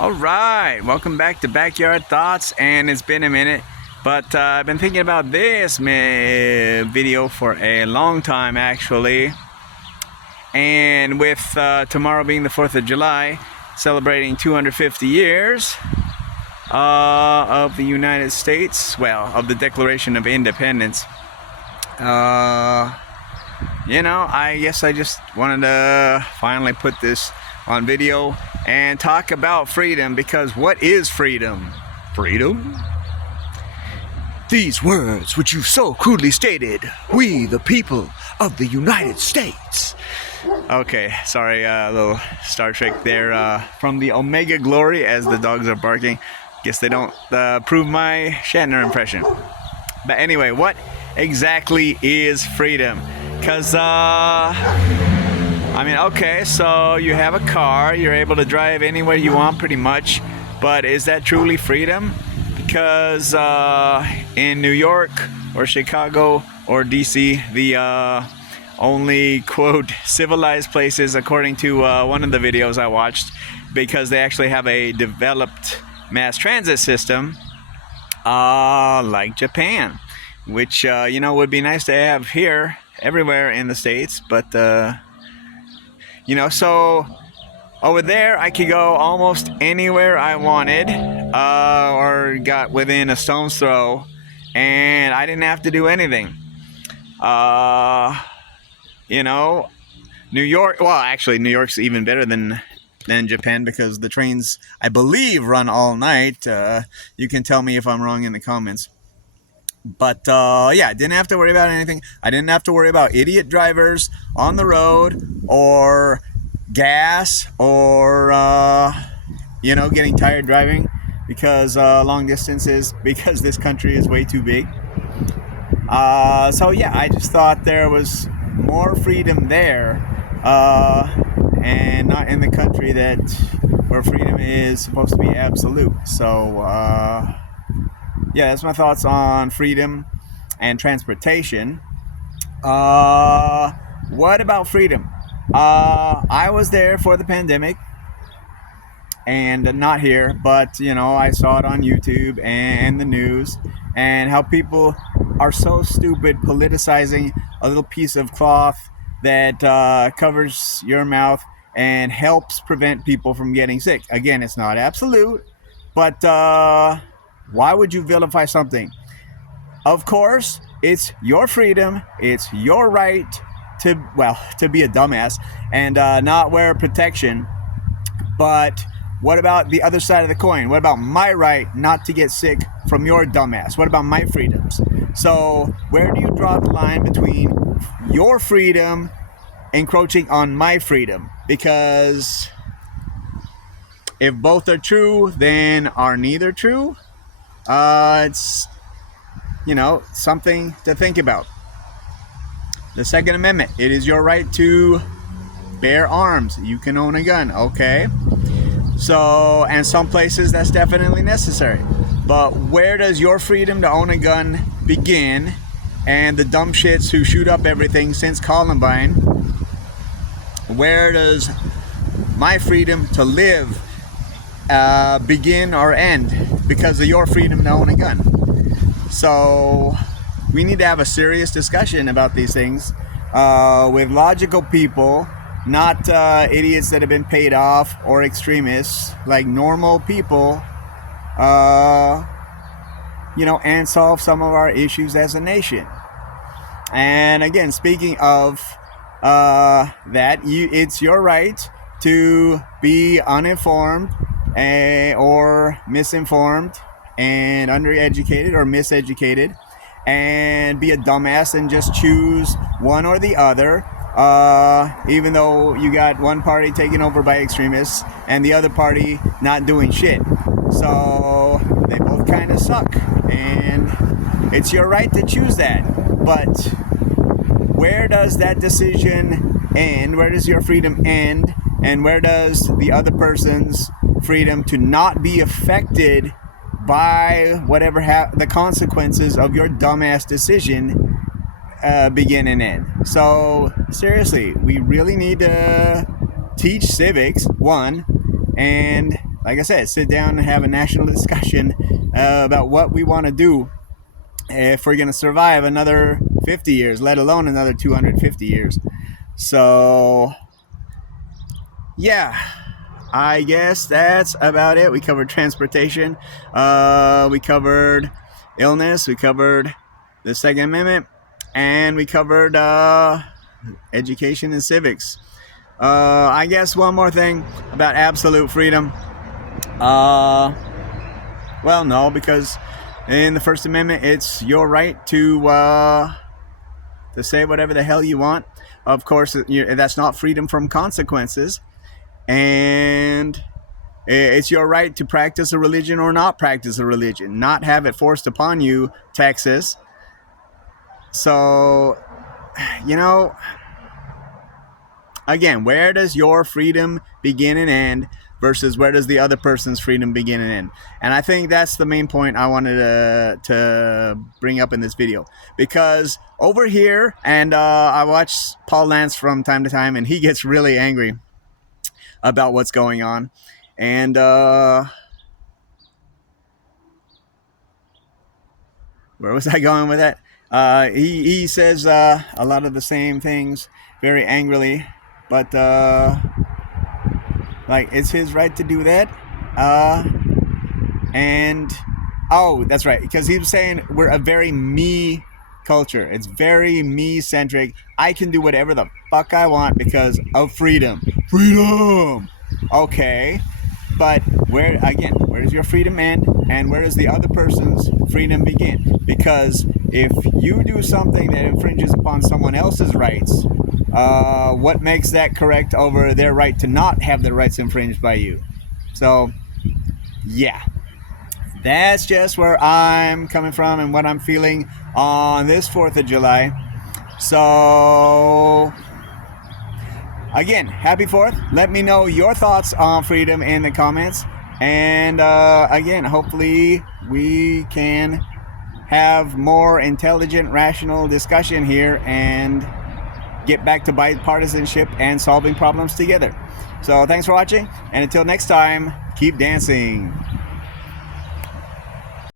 All right, welcome back to Backyard Thoughts, and it's been a minute, but I've been thinking about this video for a long time actually, and with tomorrow being the 4th of July, celebrating 250 years of the United States, well, of the Declaration of Independence. I guess I just wanted to finally put this on video and talk about freedom, because what is freedom? Freedom? These words which you so crudely stated, we the people of the United States. Okay, sorry, a little Star Trek there from the Omega Glory as the dogs are barking. Guess they don't prove my Shatner impression. But anyway, what exactly is freedom? Because okay, so you have a car, you're able to drive anywhere you want pretty much, but is that truly freedom? Because in New York or Chicago or DC, the only quote civilized places, according to one of the videos I watched, because they actually have a developed mass transit system like Japan, which would be nice to have here everywhere in the States, but so over there I could go almost anywhere I wanted, or got within a stone's throw, and I didn't have to do anything. New York, well, actually New York's even better than Japan, because the trains, I believe, run all night. You can tell me if I'm wrong in the comments. But yeah, I didn't have to worry about anything. I didn't have to worry about idiot drivers on the road, or gas, or getting tired driving because long distances, because this country is way too big. So yeah, I just thought there was more freedom there, and not in the country where freedom is supposed to be absolute. So yeah, that's my thoughts on freedom and transportation. What about freedom? I was there for the pandemic, and not here, but I saw it on YouTube and the news, and how people are so stupid politicizing a little piece of cloth that covers your mouth and helps prevent people from getting sick. Again, it's not absolute, but why would you vilify something? Of course, it's your freedom, it's your right to be a dumbass and not wear protection. But what about the other side of the coin? What about my right not to get sick from your dumbass? What about my freedoms? So where do you draw the line between your freedom encroaching on my freedom? Because if both are true, then are neither true? It's something to think about. The Second Amendment, it is your right to bear arms. You can own a gun, okay? So, and some places that's definitely necessary. But where does your freedom to own a gun begin? And the dumb shits who shoot up everything since Columbine, where does my freedom to live begin or end because of your freedom to own a gun? So we need to have a serious discussion about these things with logical people, not idiots that have been paid off, or extremists, like normal people, and solve some of our issues as a nation. And again, speaking of it's your right to be uninformed or misinformed and undereducated or miseducated, and be a dumbass and just choose one or the other, even though you got one party taken over by extremists and the other party not doing shit. So they both kind of suck, and it's your right to choose that. But where does that decision end? Where does your freedom end? And where does the other person's freedom to not be affected by whatever the consequences of your dumbass decision begin and end? So seriously, we really need to teach civics, one, and like I said, sit down and have a national discussion about what we want to do if we're going to survive another 50 years, let alone another 250 years. So, yeah, I guess that's about it. We covered transportation. We covered illness. We covered the Second Amendment. And we covered education and civics. I guess one more thing about absolute freedom. Well, no, because in the First Amendment, it's your right to say whatever the hell you want. Of course, that's not freedom from consequences. And it's your right to practice a religion or not practice a religion, not have it forced upon you, Texas. So, again, where does your freedom begin and end versus where does the other person's freedom begin and end? And I think that's the main point I wanted to bring up in this video. Because over here, and I watch Paul Lance from time to time, and he gets really angry about what's going on. And where was I going with that? He says a lot of the same things very angrily, but like, it's his right to do that. And oh, that's right, because he was saying we're a very me culture. It's very me centric. I can do whatever the fuck I want because of freedom. Freedom. Okay, but where does your freedom end and where does the other person's freedom begin? Because if you do something that infringes upon someone else's rights, what makes that correct over their right to not have their rights infringed by you? So, yeah, that's just where I'm coming from and what I'm feeling on this 4th of July. So, again, happy 4th. Let me know your thoughts on freedom in the comments. And again, hopefully we can have more intelligent, rational discussion here and get back to bipartisanship and solving problems together. So thanks for watching, and until next time, keep dancing.